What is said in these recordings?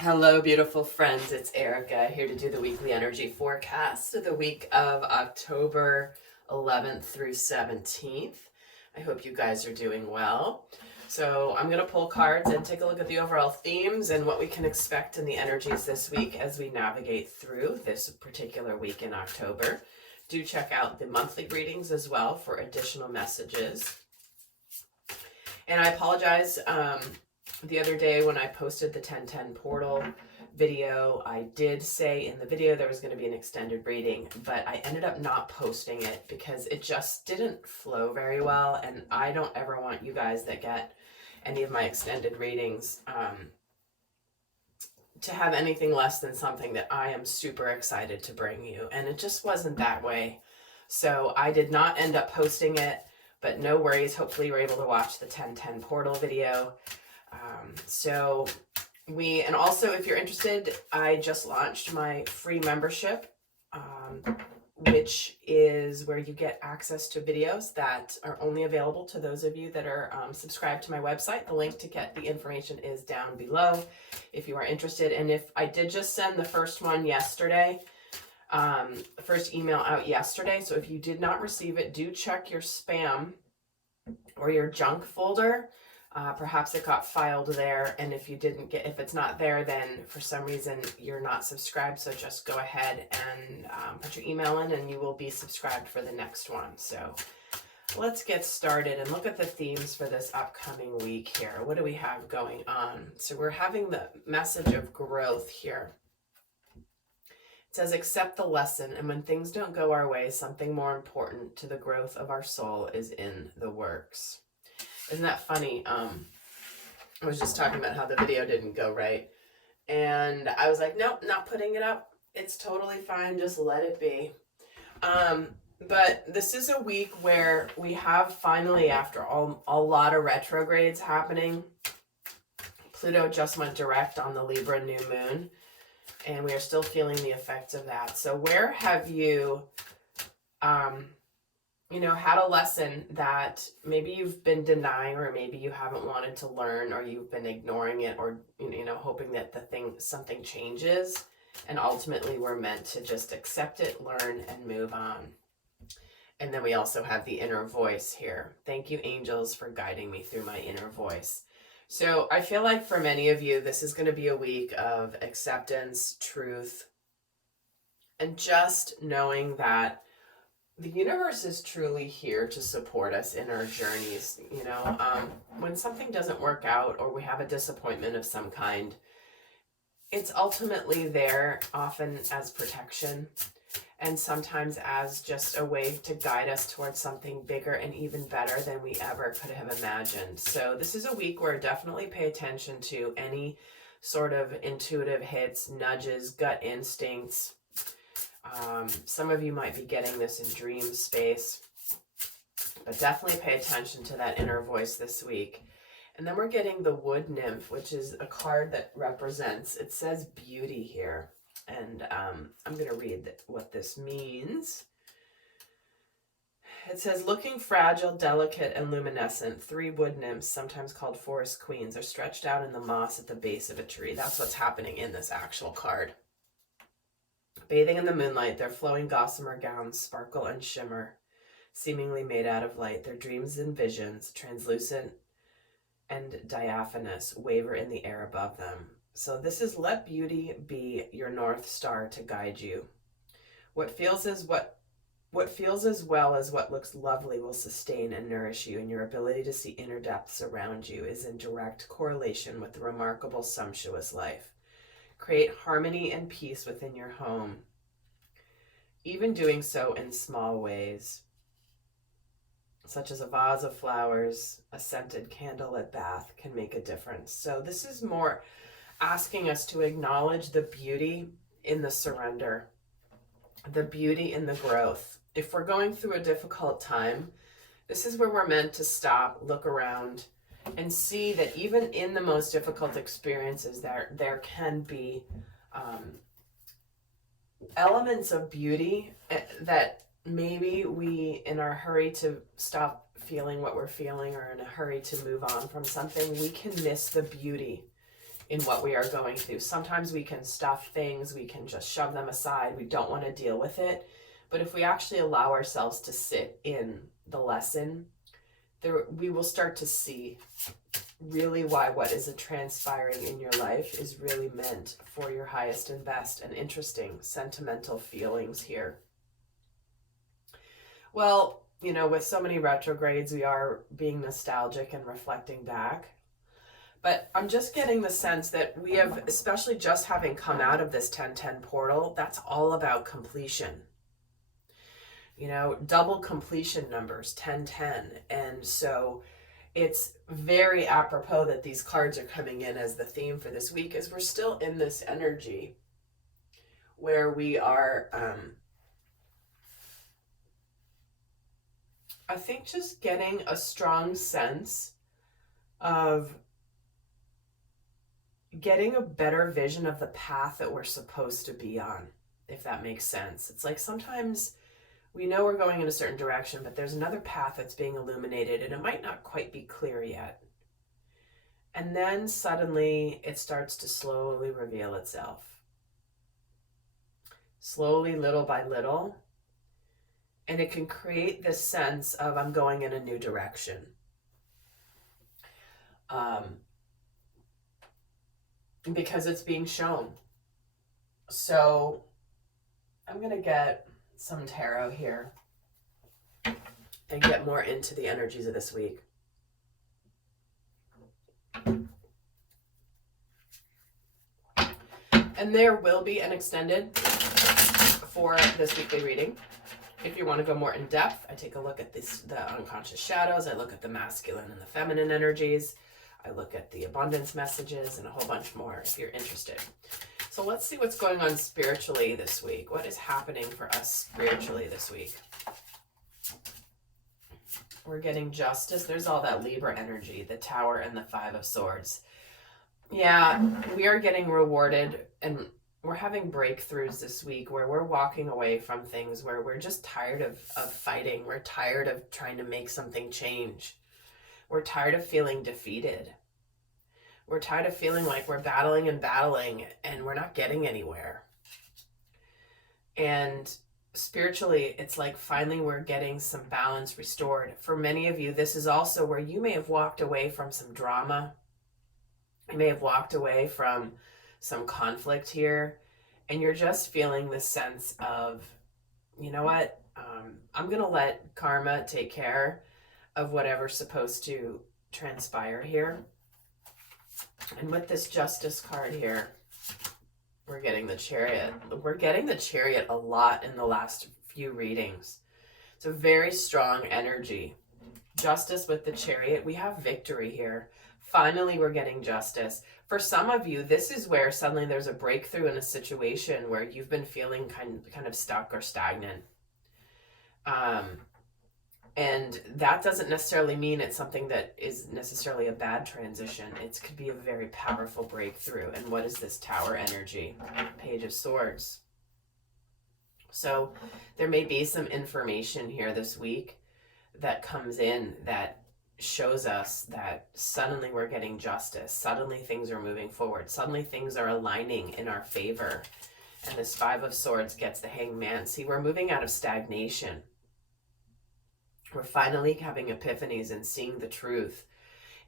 Hello, beautiful friends. It's Erica here to do the weekly energy forecast of the week of October 11th through 17th. I hope you guys are doing well. So I'm going to pull cards and take a look at the overall themes and what we can expect in the energies this week as we navigate through this particular week in October. Do check out the monthly readings as well for additional messages. And I apologize. The other day when I posted the 1010 portal video, I did say in the video there was going to be an extended reading, but I ended up not posting it because it just didn't flow very well. And I don't ever want you guys that get any of my extended readings to have anything less than something that I am super excited to bring you. And it just wasn't that way. So I did not end up posting it, but no worries. Hopefully you were able to watch the 1010 portal video. And also if you're interested, I just launched my free membership, which is where you get access to videos that are only available to those of you that are subscribed to my website. The link to get the information is down below if you are interested. And if I did just send the first one yesterday, the first email out yesterday. So if you did not receive it, do check your spam or your junk folder. Perhaps it got filed there, and if it's not there, then for some reason you're not subscribed, so just go ahead and put your email in and you will be subscribed for the next one. So let's get started and look at the themes for this upcoming week here. What do we have going on? So we're having the message of growth here. It says, accept the lesson, and when things don't go our way, something more important to the growth of our soul is in the works. Isn't that funny? I was just talking about how the video didn't go right. And I was like, nope, not putting it up. It's totally fine. Just let it be. But this is a week where we have finally, after a lot of retrogrades happening, Pluto just went direct on the Libra new moon. And we are still feeling the effects of that. So where have you... had a lesson that maybe you've been denying, or maybe you haven't wanted to learn, or you've been ignoring it, or, hoping that something changes, and ultimately we're meant to just accept it, learn, and move on. And then we also have the inner voice here. Thank you, angels, for guiding me through my inner voice. So I feel like for many of you, this is going to be a week of acceptance, truth, and just knowing that the universe is truly here to support us in our journeys. When something doesn't work out or we have a disappointment of some kind, it's ultimately there often as protection, and sometimes as just a way to guide us towards something bigger and even better than we ever could have imagined. So this is a week where definitely pay attention to any sort of intuitive hits, nudges, gut instincts. Some of you might be getting this in dream space, but definitely pay attention to that inner voice this week. And then we're getting the Wood Nymph, which is a card that represents, it says beauty here. And I'm going to read what this means. It says, looking fragile, delicate, and luminescent, 3 wood nymphs, sometimes called forest queens, are stretched out in the moss at the base of a tree. That's what's happening in this actual card. Bathing in the moonlight, their flowing gossamer gowns sparkle and shimmer, seemingly made out of light. Their dreams and visions, translucent and diaphanous, waver in the air above them. So this is, let beauty be your north star to guide you. What feels as well as what looks lovely will sustain and nourish you, and your ability to see inner depths around you is in direct correlation with the remarkable, sumptuous life. Create harmony and peace within your home, even doing so in small ways, such as a vase of flowers, a scented candlelit bath can make a difference. So this is more asking us to acknowledge the beauty in the surrender, the beauty in the growth. If we're going through a difficult time, this is where we're meant to stop, look around, and see that even in the most difficult experiences, there can be elements of beauty that maybe we, in our hurry to stop feeling what we're feeling, or in a hurry to move on from something, we can miss the beauty in what we are going through. Sometimes we can stuff things, we can just shove them aside, we don't want to deal with it. But if we actually allow ourselves to sit in the lesson, we will start to see really why what is transpiring in your life is really meant for your highest and best, and interesting sentimental feelings here. Well, you know, with so many retrogrades, we are being nostalgic and reflecting back. But I'm just getting the sense that we have, especially just having come out of this 10-10 portal, that's all about completion. You know, double completion numbers, 10-10. And so it's very apropos that these cards are coming in as the theme for this week, as we're still in this energy where we are, I think, just getting a strong sense of getting a better vision of the path that we're supposed to be on, if that makes sense. It's like sometimes we know we're going in a certain direction, but there's another path that's being illuminated and it might not quite be clear yet. And then suddenly it starts to slowly reveal itself. Slowly, little by little. And it can create this sense of, I'm going in a new direction. Because it's being shown. So I'm going to get some tarot here and get more into the energies of this week. And there will be an extended for this weekly reading. If you want to go more in depth, I take a look at the unconscious shadows. I look at the masculine and the feminine energies. I look at the abundance messages and a whole bunch more if you're interested. So let's see what's going on spiritually this week. What is happening for us spiritually this week? We're getting justice. There's all that Libra energy, the Tower and the Five of Swords. Yeah, we are getting rewarded, and we're having breakthroughs this week where we're walking away from things where we're just tired of fighting. We're tired of trying to make something change. We're tired of feeling defeated. We're tired of feeling like we're battling and we're not getting anywhere. And spiritually, it's like finally we're getting some balance restored. For many of you, this is also where you may have walked away from some drama. You may have walked away from some conflict here, and you're just feeling this sense of, you know what, I'm going to let karma take care of whatever's supposed to transpire here. And with this Justice card here, we're getting the Chariot. We're getting the Chariot a lot in the last few readings. It's a very strong energy. Justice with the Chariot. We have victory here. Finally, we're getting justice. For some of you, this is where suddenly there's a breakthrough in a situation where you've been feeling kind of stuck or stagnant. And that doesn't necessarily mean it's something that is necessarily a bad transition. It could be a very powerful breakthrough. And what is this Tower energy? Page of Swords. So there may be some information here this week that comes in that shows us that suddenly we're getting justice. Suddenly things are moving forward. Suddenly things are aligning in our favor. And this Five of Swords gets the Hangman. See, we're moving out of stagnation. We're finally having epiphanies and seeing the truth.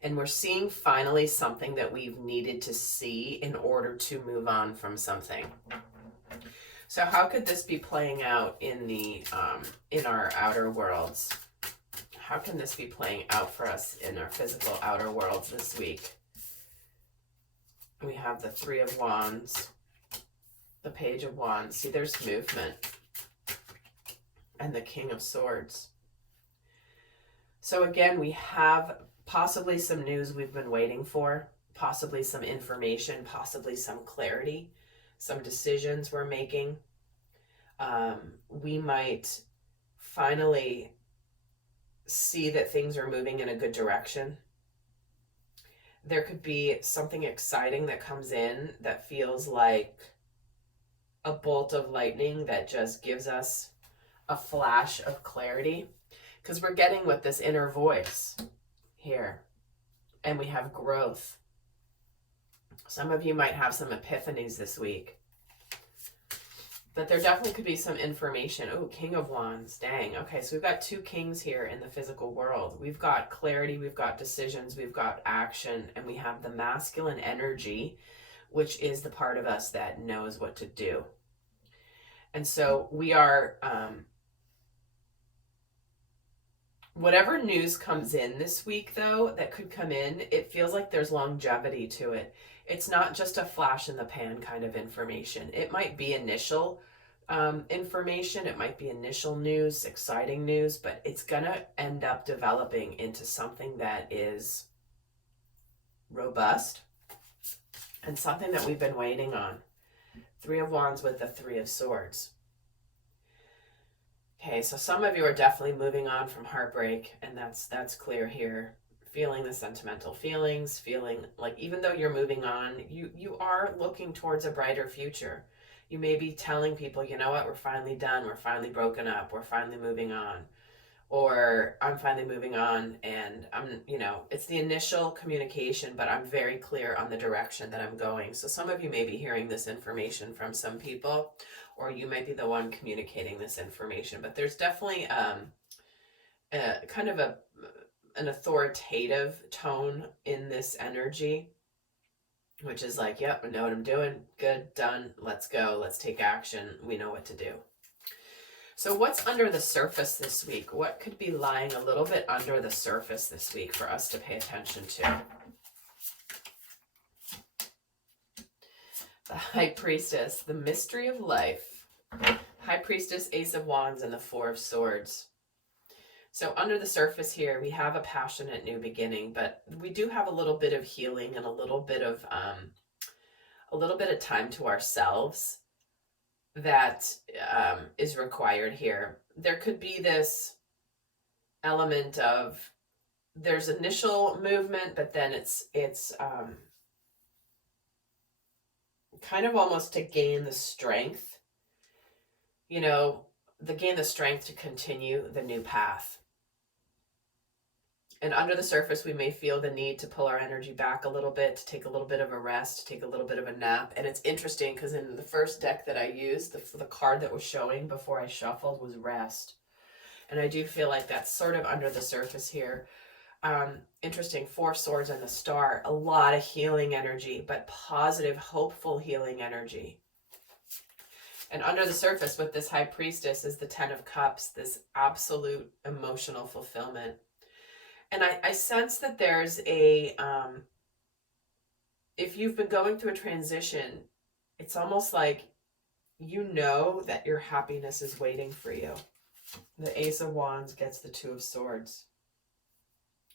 And we're seeing finally something that we've needed to see in order to move on from something. So how could this be playing out in the in our outer worlds? How can this be playing out for us in our physical outer worlds this week? We have the Three of Wands, the Page of Wands. See, there's movement. And the King of Swords. So again, we have possibly some news we've been waiting for, possibly some information, possibly some clarity, some decisions we're making. We might finally see that things are moving in a good direction. There could be something exciting that comes in that feels like a bolt of lightning that just gives us a flash of clarity. Because we're getting with this inner voice here. And we have growth. Some of you might have some epiphanies this week. But there definitely could be some information. Oh, King of Wands. Dang. Okay, so we've got two kings here in the physical world. We've got clarity, we've got decisions, we've got action, and we have the masculine energy, which is the part of us that knows what to do. And so we are, whatever news comes in this week, though, that could come in, it feels like there's longevity to it. It's not just a flash in the pan kind of information. It might be initial information, it might be initial news, exciting news, but it's going to end up developing into something that is robust and something that we've been waiting on. Three of Wands with the Three of Swords. Okay, so some of you are definitely moving on from heartbreak, and that's clear here. Feeling the sentimental feelings, feeling like even though you're moving on, you are looking towards a brighter future. You may be telling people, you know what, we're finally done, we're finally broken up, we're finally moving on. Or I'm finally moving on, and I'm, it's the initial communication, but I'm very clear on the direction that I'm going. So some of you may be hearing this information from some people, or you might be the one communicating this information. But there's definitely kind of an authoritative tone in this energy, which is like, yep, I know what I'm doing. Good, done. Let's go. Let's take action. We know what to do. So what's under the surface this week? What could be lying a little bit under the surface this week for us to pay attention to? The High Priestess, the mystery of life. High Priestess, Ace of Wands, and the Four of Swords. So under the surface here, we have a passionate new beginning, but we do have a little bit of healing and a little bit of time to ourselves that is required here. There could be this element of there's initial movement, but then it's kind of almost to gain the strength, gain the strength to continue the new path. And under the surface, we may feel the need to pull our energy back a little bit, to take a little bit of a rest, to take a little bit of a nap. And it's interesting because in the first deck that I used, the card that was showing before I shuffled was rest. And I do feel like that's sort of under the surface here. Interesting, Four Swords and the Star. A lot of healing energy, but positive, hopeful healing energy. And under the surface with this High Priestess is the Ten of Cups, this absolute emotional fulfillment. And I sense that there's if you've been going through a transition, it's almost like that your happiness is waiting for you. The Ace of Wands gets the Two of Swords.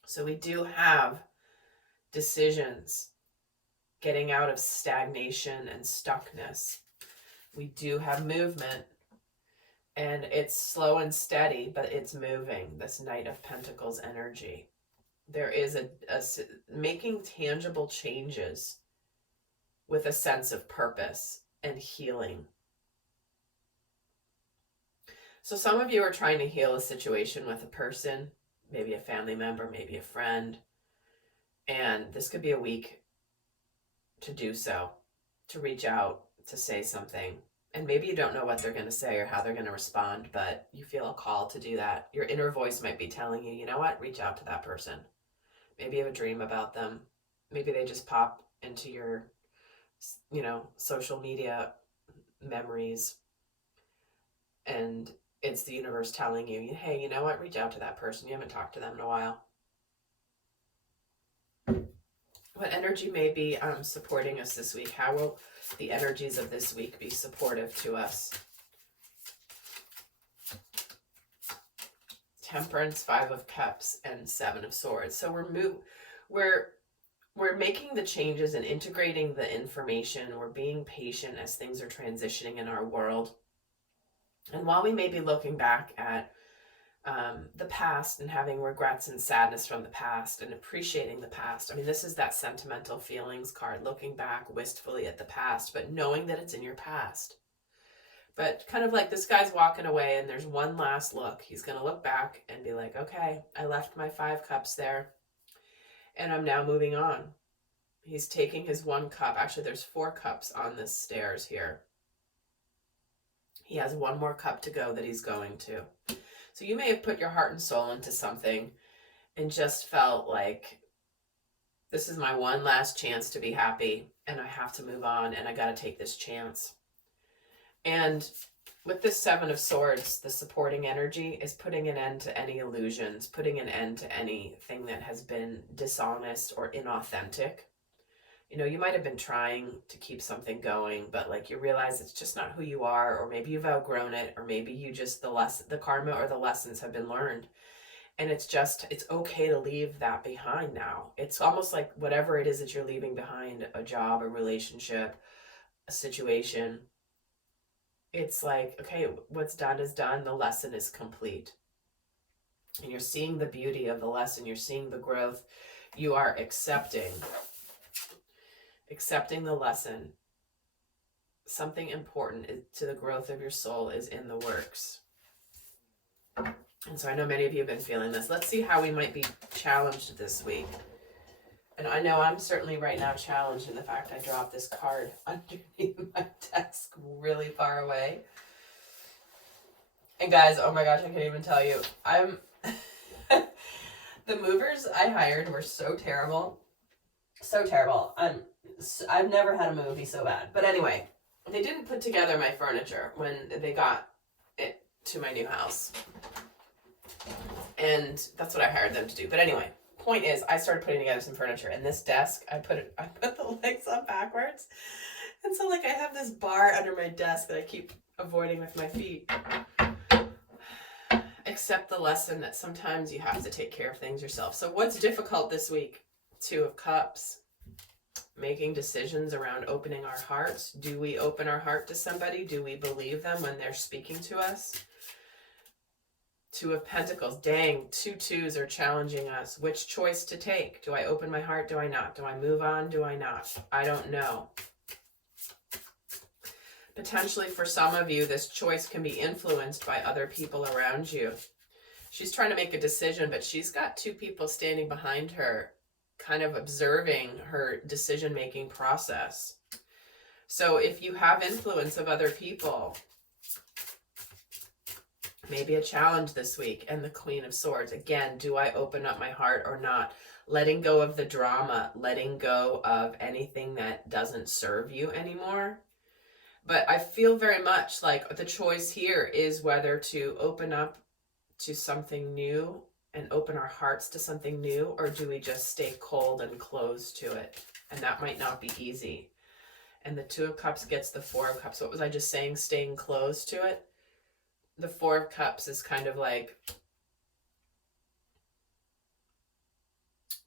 So we do have decisions, getting out of stagnation and stuckness. We do have movement. And it's slow and steady, but it's moving, this Knight of Pentacles energy. There is a making tangible changes with a sense of purpose and healing. So some of you are trying to heal a situation with a person, maybe a family member, maybe a friend. And this could be a week to do so, to reach out, to say something. And maybe you don't know what they're going to say or how they're going to respond, but you feel a call to do that. Your inner voice might be telling you, you know what, reach out to that person. Maybe you have a dream about them. Maybe they just pop into your, social media memories. And it's the universe telling you, hey, you know what, reach out to that person. You haven't talked to them in a while. What energy may be supporting us this week? How will the energies of this week be supportive to us? Temperance, Five of Cups, and Seven of Swords. So we're making the changes and integrating the information. We're being patient as things are transitioning in our world. And while we may be looking back at the past and having regrets and sadness from the past and appreciating the past. I mean, this is that sentimental feelings card, looking back wistfully at the past, but knowing that it's in your past. But kind of like this guy's walking away and there's one last look. He's going to look back and be like, okay, I left my Five Cups there and I'm now moving on. He's taking his 1 cup. Actually, there's 4 cups on this stairs here. He has 1 more cup to go that he's going to. So you may have put your heart and soul into something and just felt like, this is my one last chance to be happy, and I have to move on, and I got to take this chance. And with this 7 of Swords, the supporting energy is putting an end to any illusions, putting an end to anything that has been dishonest or inauthentic. You know, you might have been trying to keep something going, but like you realize it's just not who you are, or maybe you've outgrown it, or maybe you just, the karma or the lessons have been learned. And it's okay to leave that behind now. It's almost like whatever it is that you're leaving behind, a job, a relationship, a situation, it's like, okay, what's done is done. The lesson is complete. And you're seeing the beauty of the lesson. You're seeing the growth. You are accepting the lesson. Something important to the growth of your soul is in the works. And so I know many of you have been feeling this. Let's see how we might be challenged this week. And I know I'm certainly right now challenged in the fact I dropped this card underneath my desk really far away. And guys, oh my gosh, I can't even tell you. The movers I hired were so terrible. So terrible. I've never had a movie so bad. But anyway, they didn't put together my furniture when they got it to my new house. And that's what I hired them to do. But anyway, point is, I started putting together some furniture, and this desk, I put the legs up backwards. And so like I have this bar under my desk that I keep avoiding with my feet. Accept the lesson that sometimes you have to take care of things yourself. So what's difficult this week? 2 of Cups. Making decisions around opening our hearts. Do we open our heart to somebody? Do we believe them when they're speaking to us? 2 of Pentacles. Dang, 2 2s are challenging us. Which choice to take? Do I open my heart? Do I not? Do I move on? Do I not? I don't know. Potentially for some of you, this choice can be influenced by other people around you. She's trying to make a decision, but she's got 2 people standing behind her, kind of observing her decision-making process. So if you have influence of other people, maybe a challenge this week. And the Queen of Swords. Again, do I open up my heart or not? Letting go of the drama, letting go of anything that doesn't serve you anymore. But I feel very much like the choice here is whether to open up to something new and open our hearts to something new, or do we just stay cold and closed to it? And that might not be easy. And the 2 of Cups gets the 4 of Cups. What was I just saying? Staying closed to it? The 4 of Cups is kind of like,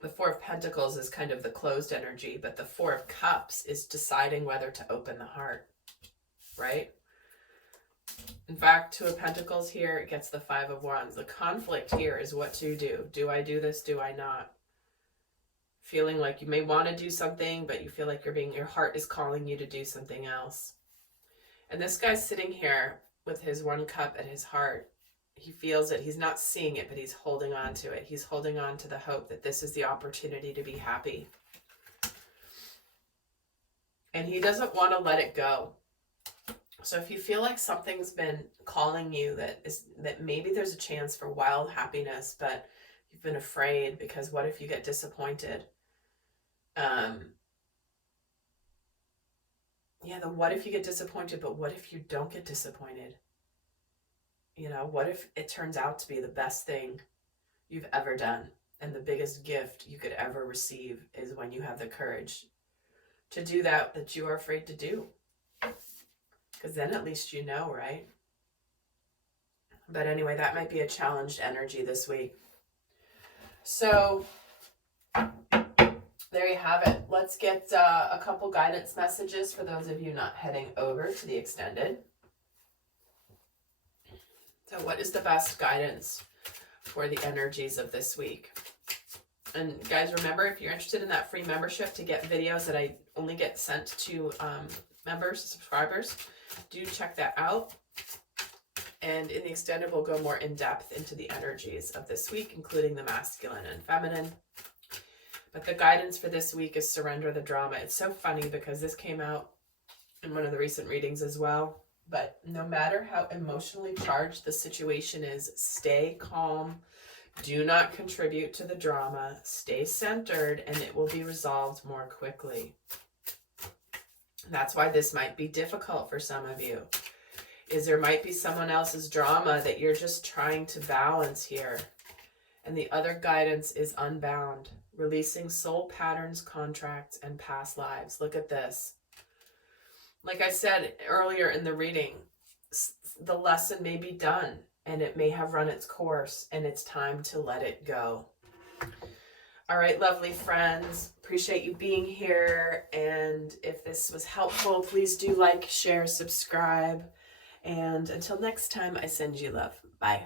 the 4 of Pentacles is kind of the closed energy, but the 4 of Cups is deciding whether to open the heart, right? In fact, 2 of Pentacles here, it gets the 5 of Wands. The conflict here is what to do. Do I do this? Do I not? Feeling like you may want to do something, but you feel like your heart is calling you to do something else. And this guy's sitting here with his 1 cup at his heart. He feels it. He's not seeing it, but he's holding on to it. He's holding on to the hope that this is the opportunity to be happy. And he doesn't want to let it go. So if you feel like something's been calling you, that maybe there's a chance for wild happiness, but you've been afraid because what if you get disappointed? What if you get disappointed, but what if you don't get disappointed? You know, what if it turns out to be the best thing you've ever done? And the biggest gift you could ever receive is when you have the courage to do that you are afraid to do. Because then at least you know, right? But anyway, that might be a challenged energy this week. So there you have it. Let's get a couple guidance messages for those of you not heading over to the extended. So what is the best guidance for the energies of this week? And guys, remember, if you're interested in that free membership to get videos that I only get sent to members, subscribers, do check that out. And in the extended, we'll go more in depth into the energies of this week, including the masculine and feminine. But the guidance for this week is surrender the drama. It's so funny because this came out in one of the recent readings as well. But no matter how emotionally charged the situation is, stay calm. Do not contribute to the drama. Stay centered, and it will be resolved more quickly. That's why this might be difficult for some of you, is there might be someone else's drama that you're just trying to balance here. And the other guidance is unbound, releasing soul patterns, contracts, and past lives. Look at this. Like I said earlier in the reading, the lesson may be done and it may have run its course and it's time to let it go. All right, lovely friends, appreciate you being here. And if this was helpful, please do like, share, subscribe. And until next time, I send you love. Bye.